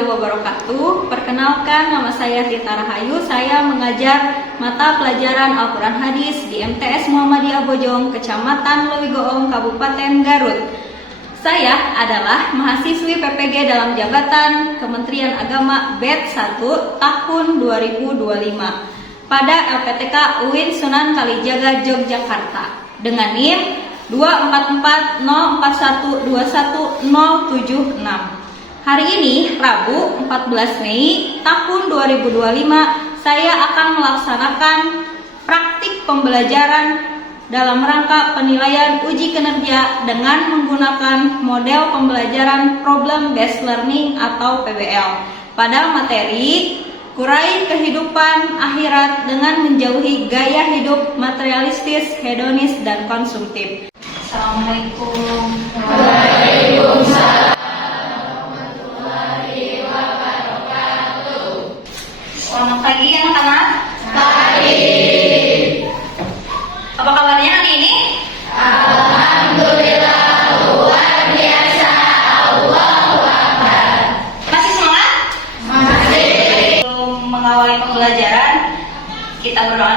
warahmatullahi wabarakatuh. Perkenalkan, nama saya Tita Rahayu. Saya mengajar mata pelajaran Al-Quran Hadis di MTS Muhammadiyah Bojong, Kecamatan Lewigoong, Kabupaten Garut. Saya adalah mahasiswi PPG dalam jabatan Kementerian Agama BED 1 tahun 2025 pada LPTK UIN Sunan Kalijaga, Yogyakarta dengan NIM 24404121076. Hari ini, Rabu 14 Mei tahun 2025, saya akan melaksanakan praktik pembelajaran dalam rangka penilaian uji kinerja dengan menggunakan model pembelajaran Problem Based Learning atau PBL pada materi kurai kehidupan akhirat dengan menjauhi gaya hidup materialistis, hedonis, dan konsumtif. Assalamualaikum. Waalaikumsalam warahmatullahi wabarakatuh. Selamat pagi anak-anak. Pagi. Apa kabarnya hari ini? Alhamdulillah luar biasa. Allahu Akbar. Masih semangat? Masih. Sebelum mengawali pembelajaran, kita berdoa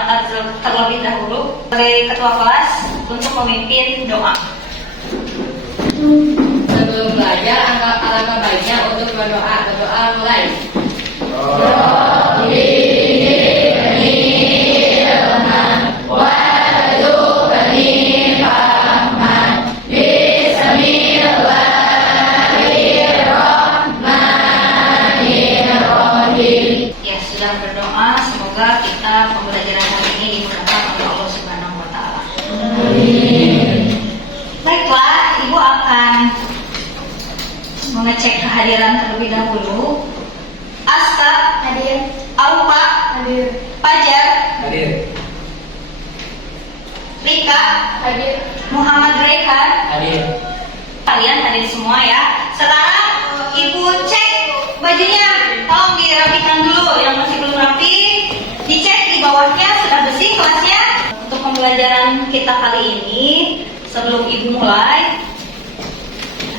terlebih dahulu sebagai ketua kelas untuk memimpin doa. Sebelum belajar, alangkah baiknya untuk berdoa. Berdoa mulai. Ya, sudah berdoa, semoga kita pembelajaran hari ini dimudahkan oleh Allah Subhanahu wa taala. Baiklah, Ibu akan mengecek kehadiran terlebih dahulu. Aska Hadir. Aupa Hadir. Fajar Hadir. Rika Hadir. Muhammad Rehan. Hadir. Kalian hadir semua ya. Sekarang Ibu cek bajunya, tolong dirapikan dulu yang masih belum rapi. Dicek di bawahnya sudah bersih kelasnya. Untuk pembelajaran kita kali ini, sebelum Ibu mulai,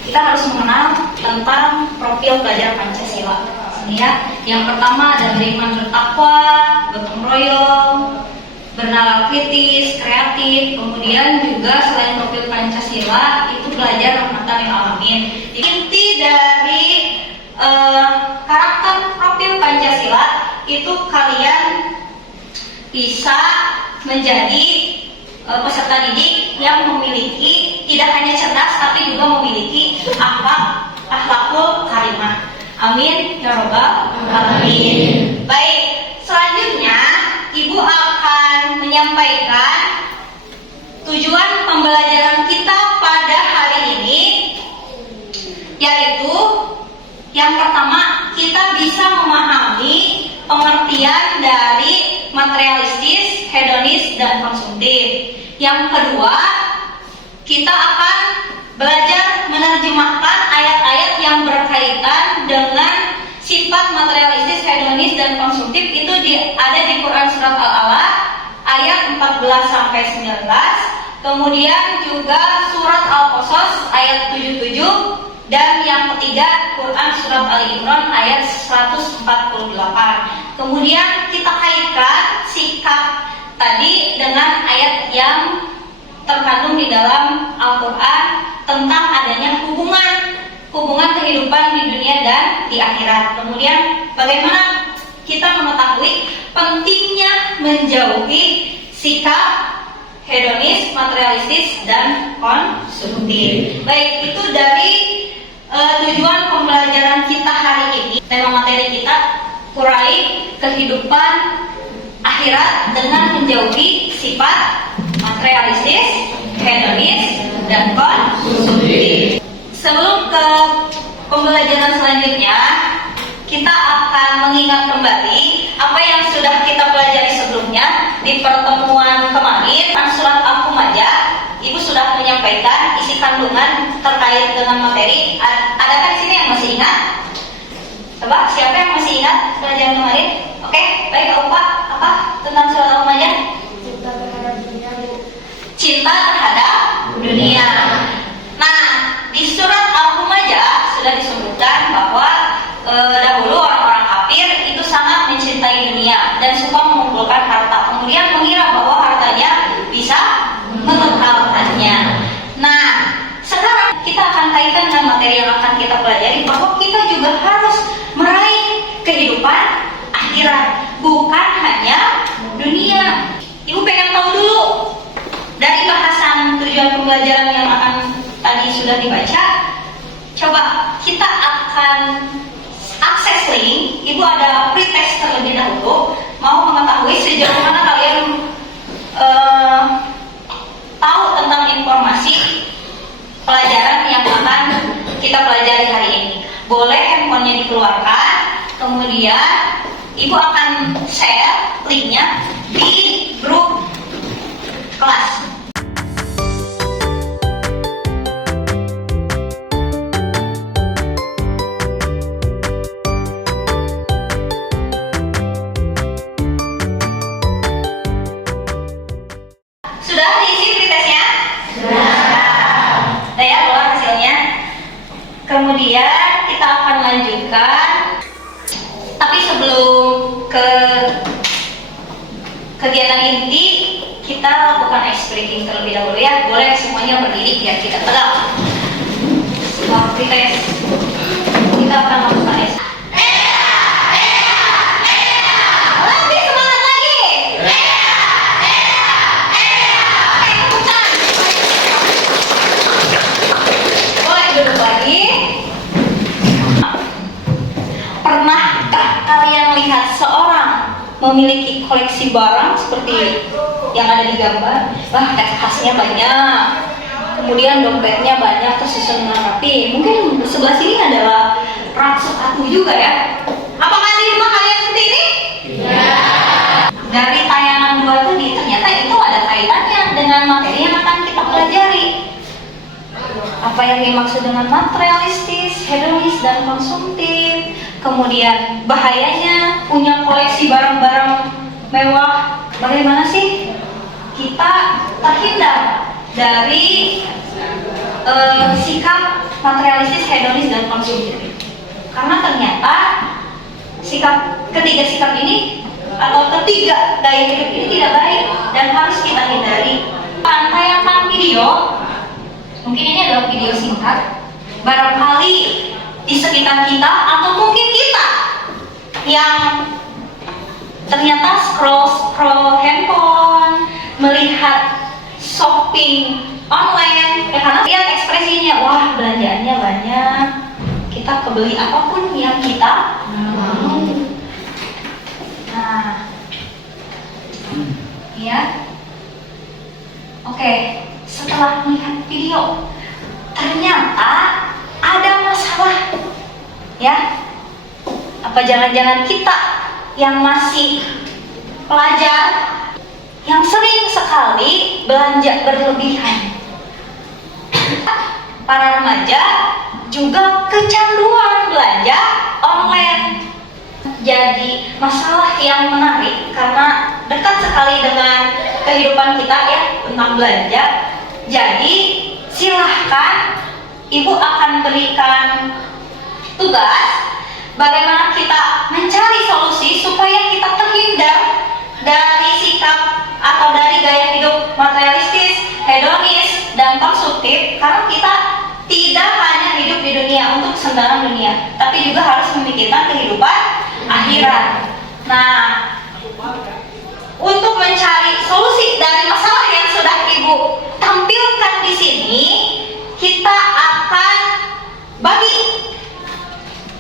kita harus mengenal tentang profil pelajar Pancasila. Ya, yang pertama ada beriman bertakwa, gotong royong, bernalar kritis, kreatif. Kemudian juga selain profil Pancasila, itu belajar rahmatan lil alamin. Inti dari karakter profil Pancasila itu kalian bisa menjadi peserta didik yang memiliki tidak hanya cerdas tapi juga memiliki akhlakul karimah. Amin ya robbal alamin. Baik, selanjutnya Ibu akan menyampaikan tujuan pembelajaran kita pada hari ini, yaitu yang pertama, kita bisa memahami pengertian dari materialistis, hedonis, dan konsumtif. Yang kedua, kita akan belajar menerjemahkan ayat-ayat yang berkaitan dengan sifat materialistis, hedonis, dan konsumtif. Itu ada di Quran Surat Al-Alaq ayat 14-19. Kemudian juga Surat Al-Qasas ayat 77. Dan yang ketiga, Quran Surat Ali Imran ayat 148. Kemudian kita kaitkan sikap tadi dengan ayat yang terkandung di dalam Al-Quran tentang adanya hubungan kehidupan di dunia dan di akhirat. Kemudian bagaimana kita mengetahui pentingnya menjauhi sikap hedonis, materialistis, dan konsumtif. Baik, itu dari tujuan pembelajaran kita hari ini. Tema materi kita kurai kehidupan akhirat dengan menjauhi sifat materialistis, hedonis, dan konsumtif. Sebelum ke pembelajaran selanjutnya, kita akan mengingat kembali apa yang sudah kita pelajari sebelumnya di pertemuan kemarin. Surat Al-Humajah, Ibu sudah menyampaikan isi kandungan terkait dengan materi. Adakah di sini yang masih ingat? Coba, siapa yang masih ingat pelajaran kemarin? Oke, baik, Pak. Apa tentang surat Al-Humajah? Cinta terhadap dunia, Bu. Cinta terhadap dunia. Nah, di surat Al-Humajah sudah disebutkan bahwa dahulu sudah dibaca, coba kita akan akses link. Ibu ada pretest terlebih dahulu. Mau mengetahui sejauh mana kalian tahu tentang informasi pelajaran yang akan kita pelajari hari ini. Boleh handphonenya dikeluarkan, kemudian Ibu akan share linknya di grup kelas. Sudah diisi pretestnya? Sudah ya, keluar hasilnya. Kemudian kita akan lanjutkan. Tapi sebelum ke kegiatan inti, kita lakukan ice breaking terlebih dahulu ya. Boleh semuanya berdiri biar kita tegak. Setelah pretest, kita akan lakukan ice. Lebih semangat lagi. Boleh duduk lagi. Pernahkah kalian lihat seorang memiliki koleksi barang seperti yang ada di gambar? Wah, khasnya banyak, kemudian dompetnya banyak tersusun dengan rapi. Mungkin sebelah sini adalah rak sepatu juga ya. Apakah di rumah kalian seperti ini? Iya. Dari tayangan dua tadi ternyata itu ada kaitannya dengan materi yang akan kita pelajari. Apa yang dimaksud dengan materialistis, hedonis, dan konsumtif. Kemudian bahayanya punya koleksi barang-barang mewah. Bagaimana sih kita terhindar dari sikap materialistis, hedonis, dan konsumtif? Karena ternyata ketiga sikap ini atau ketiga gaya hidup ini tidak baik dan harus kita hindari. Tayangan video, mungkin ini adalah video singkat. Barangkali di sekitar kita atau mungkin kita yang ternyata scroll handphone, melihat shopping online, ya karena lihat ekspresinya, wah belanjaannya banyak, kita kebeli apapun yang kita mau. Nah, ya, oke. Setelah melihat video, ternyata ada masalah, ya. Apa jangan-jangan kita yang masih pelajar yang sering sekali belanja berlebihan? Para remaja juga kecanduan belanja online. Jadi masalah yang menarik karena dekat sekali dengan kehidupan kita ya, tentang belanja. Jadi silahkan Ibu akan berikan tugas bagaimana kita mencari solusi supaya kita terhindar dari sikap atau dari gaya hidup materialistis, hedonis, dan konsumtif. Karena kita tidak hanya hidup di dunia untuk kesenangan dunia, tapi juga harus memikirkan kehidupan akhirat. Nah, untuk mencari solusi dari masalah yang sudah Ibu tampilkan di sini, kita akan bagi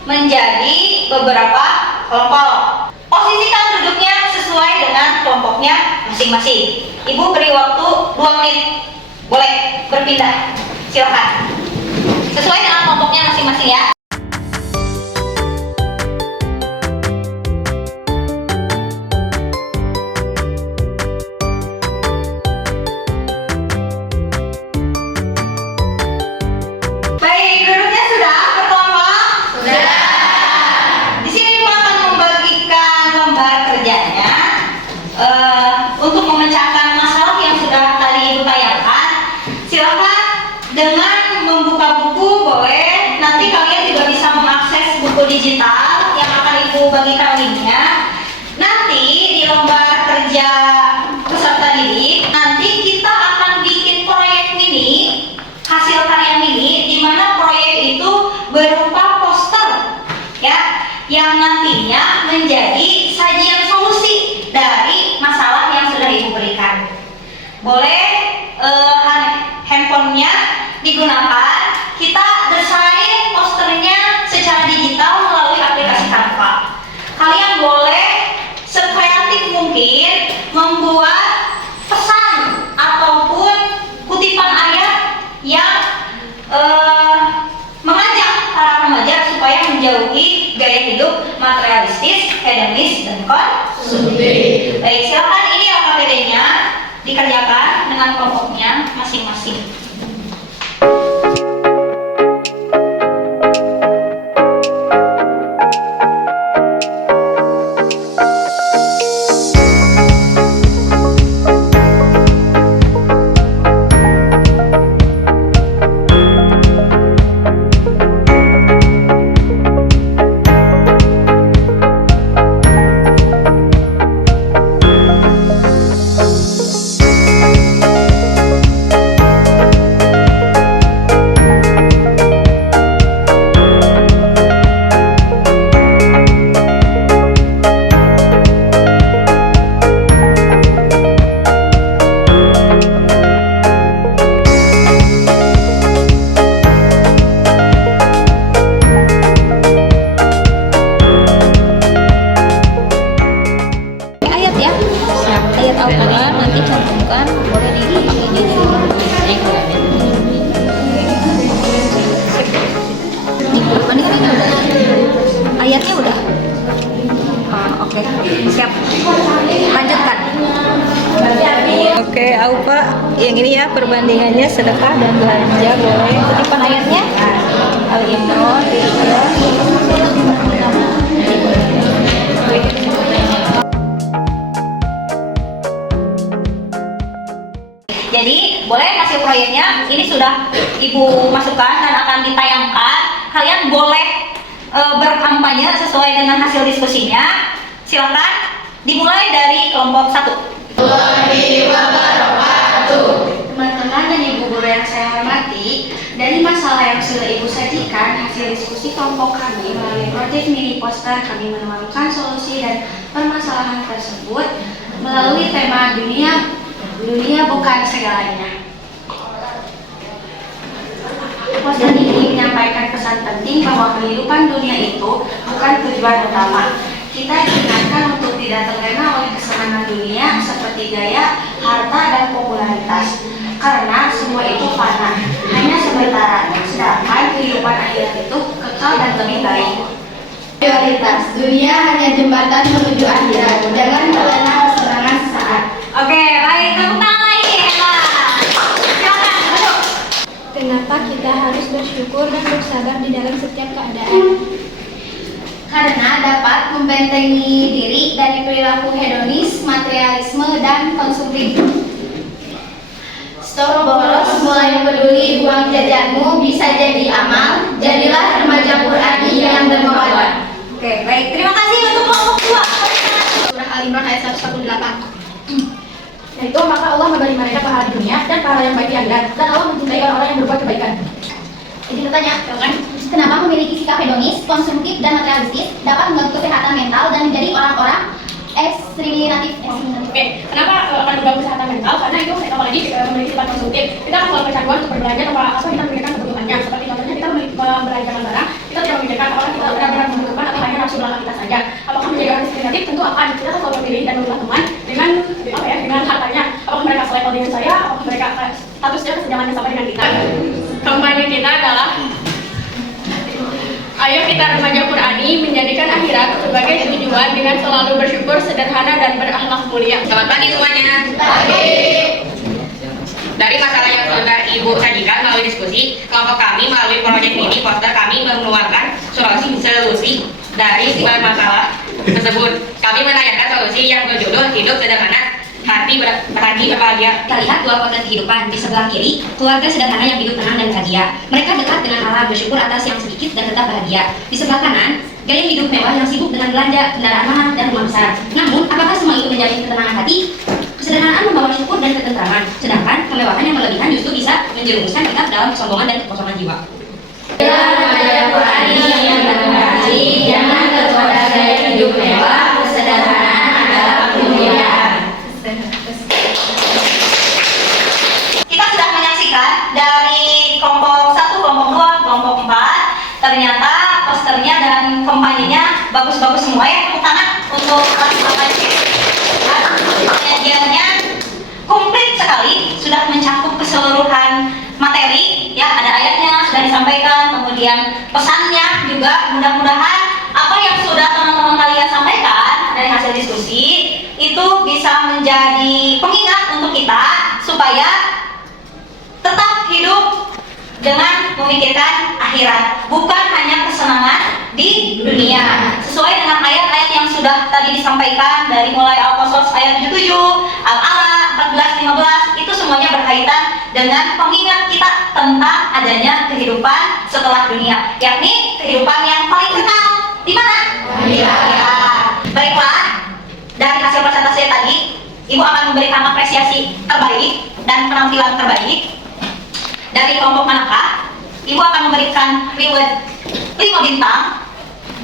menjadi beberapa kelompok. Posisikan duduknya sesuai dengan kelompoknya masing-masing. Ibu beri waktu 2 menit. Boleh berpindah. Silakan. Sesuai dengan kelompoknya masing-masing ya. Untuk memecahkan masalah yang sudah tadi Ibu tayangkan, silakan dengan membuka buku boleh. Nanti kalian juga bisa mengakses buku digital yang akan Ibu bagikan linknya. Nanti di lembar kerja peserta didik, nanti kita akan bikin proyek mini, hasil karya mini, di mana proyek itu berupa poster, ya, yang nantinya menjadi sajian solusi dari masalah yang sudah Ibu berikan. Boleh handphonenya digunakan gaya hidup materialistis, hedonis, dan konsumtif. Baik, silakan ini LKPD-nya dikerjakan dengan kelompoknya masing-masing. Ayat Al-Quran nanti cantumkan, boleh dikotak ini ayatnya udah. Oke, siap, lanjutkan. Oke, Aupa, yang ini ya perbandingannya sedekah dan belanja, boleh kutipan ayatnya. Al-Imran Jadi boleh hasil proyeknya ini sudah Ibu masukkan dan akan ditayangkan. Kalian boleh berkampanye sesuai dengan hasil diskusinya. Silakan dimulai dari kelompok 1. Teman-teman dan ibu guru yang saya hormati, dari masalah yang sudah ibu sajikan, hasil diskusi kelompok kami melalui proyek mini poster, kami menemukan solusi dan permasalahan tersebut melalui tema dunia bukan segalanya. Poster ini menyampaikan pesan penting bahwa kehidupan dunia itu bukan tujuan utama. Kita diingatkan untuk tidak terlena oleh kesenangan dunia seperti gaya, harta, dan popularitas. Karena semua itu fana, hanya sementara. Sedangkan kehidupan akhirat itu kekal dan lebih baik. Prioritas, dunia hanya jembatan menuju akhirat. Jangan terlena kesenangan sesaat. Oke, baik, tepuk tangan lagi, hebat. Silakan, duduk. Kenapa kita harus bersyukur dan bersabar di dalam setiap keadaan? Karena dapat membentengi diri dari perilaku hedonis, materialisme, dan konsumtif. Stop boros, mulai peduli uang jajanmu, bisa jadi amal. Jadilah remaja Qurani yang dermawan. Oke, baik, terima kasih untuk kelompok 2. Surah Al-Imran ayat 118. Yaitu maka Allah memberi mereka pahala di dunia dan pahala yang baik di akhirat, dan Allah mencintai orang-orang yang berbuat kebaikan. Jadi bertanya, kan? Kenapa memiliki sikap hedonis, konsumtif, dan materialistis dapat mengganggu kesehatan mental dan menjadi orang-orang ekstreminatif? Oke, kenapa akan mengganggu kesehatan mental? Karena itu apalagi memiliki sifat konsumtif. Kita akan selalu kecanduan untuk berbelanja tanpa apa kita memikirkan kebutuhannya. Seperti contohnya kita membelanjakan barang, kita tidak memikirkan apakah kita benar-benar membutuhkan atau hanya nafsu belakang kita saja. Apakah menjadi orang diskriminatif? Tentu akan. Kita akan selalu memilih dan memilah teman dengan hartanya. Apakah mereka selevel dengan saya? Apakah mereka statusnya kesenjangannya sama dengan kita? Kampanye kita adalah ayo kita remaja Qurani menjadikan akhirat sebagai tujuan dengan selalu bersyukur, sederhana, dan berakhlak mulia. Selamat pagi semuanya. Dari masalah yang sudah Ibu sajikan melalui diskusi, kelompok kami melalui proyek ini poster kami mengeluarkan solusi dari masalah tersebut. Kami menanyakan solusi yang berjudul hidup sederhana, hati berbahagia. Kita lihat dua potret kehidupan di sebelah kiri, keluarga sederhana yang hidup tenang dan bahagia. Mereka dekat dengan alam, bersyukur atas yang sedikit dan tetap bahagia. Di sebelah kanan, gaya hidup mewah yang sibuk dengan belanja, kendaraan mahal, dan rumah besar. Namun, apakah semua itu menjamin ketenangan hati? Kesederhanaan membawa syukur dan ketentraman, sedangkan kemewahan yang berlebihan justru bisa menjerumuskan kita dalam kesombongan dan kekosongan jiwa. Remaja Qurani yang berhati, jangan tergoda gaya hidup mewah, kesederhanaan adalah kemuliaan. Kita sudah menyaksikan dari kelompok 1, kelompok 2, kelompok 4. Ternyata posternya dan kampanyenya bagus-bagus semua ya. Tepuk tangan untuk kampanye. Penyajiannya komplit sekali, sudah mencakup keseluruhan materi ya, ada ayatnya sudah disampaikan, kemudian pesannya juga. Mudah-mudahan apa akhirat, bukan hanya kesenangan di dunia. Sesuai dengan ayat-ayat yang sudah tadi disampaikan dari mulai Al-Qasas ayat 77, Al-A'la 14, 15, itu semuanya berkaitan dengan pengingat kita tentang adanya kehidupan setelah dunia, yakni kehidupan yang paling kekal di mana? Ya. Baiklah, dari hasil presentasi tadi, Ibu akan memberikan apresiasi terbaik dan penampilan terbaik. Dari kelompok manakah? Ibu akan memberikan reward 5 bintang.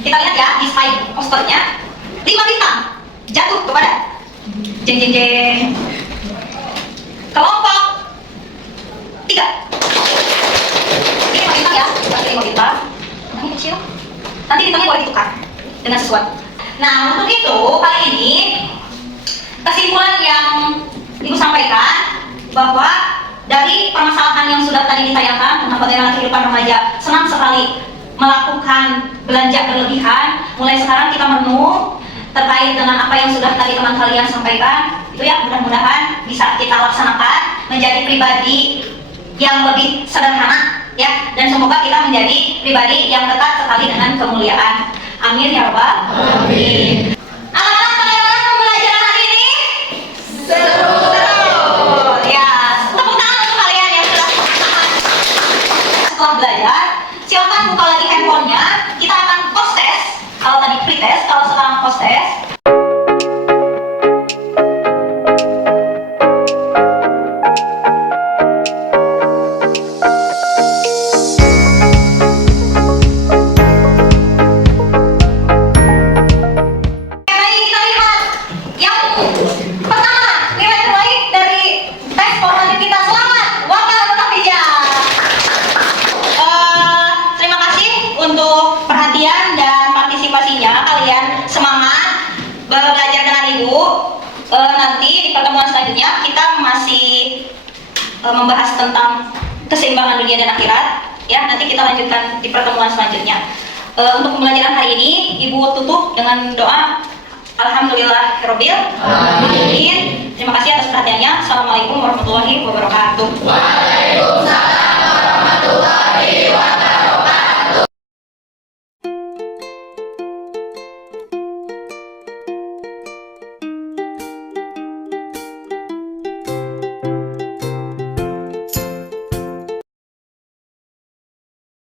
Kita lihat ya di slide posternya. 5 bintang jatuh kepada jeng jeng jeng kelompok 3. Ini 5 bintang ya, dikasih 5 bintang. Ini kecil. Nanti bintangnya boleh ditukar dengan sesuatu. Nah, untuk itu kali ini kesimpulan yang Ibu sampaikan bahwa dari permasalahan yang sudah tadi ditayangkan tentang bagaimana kehidupan remaja senang sekali melakukan belanja berlebihan, mulai sekarang kita menu terkait dengan apa yang sudah tadi teman kalian sampaikan, itu ya mudah-mudahan bisa kita laksanakan menjadi pribadi yang lebih sederhana ya, dan semoga kita menjadi pribadi yang dekat sekali dengan kemuliaan. Amin ya rabbal alamin. Anak-anak bagaimana pembelajaran hari ini? Seru. Ya, tepuk tangan untuk kalian yang sudah setelah belajar. Silakan buka lagi handphonenya. Kita akan post test. Kalau tadi pre-test, kalau sekarang post test. Nanti di pertemuan selanjutnya kita masih membahas tentang keseimbangan dunia dan akhirat ya, nanti kita lanjutkan di pertemuan selanjutnya. Untuk pembelajaran hari ini Ibu tutup dengan doa alhamdulillahirabbil alamin. Terima kasih atas perhatiannya. Assalamualaikum warahmatullahi wabarakatuh. Waalaikumsalam.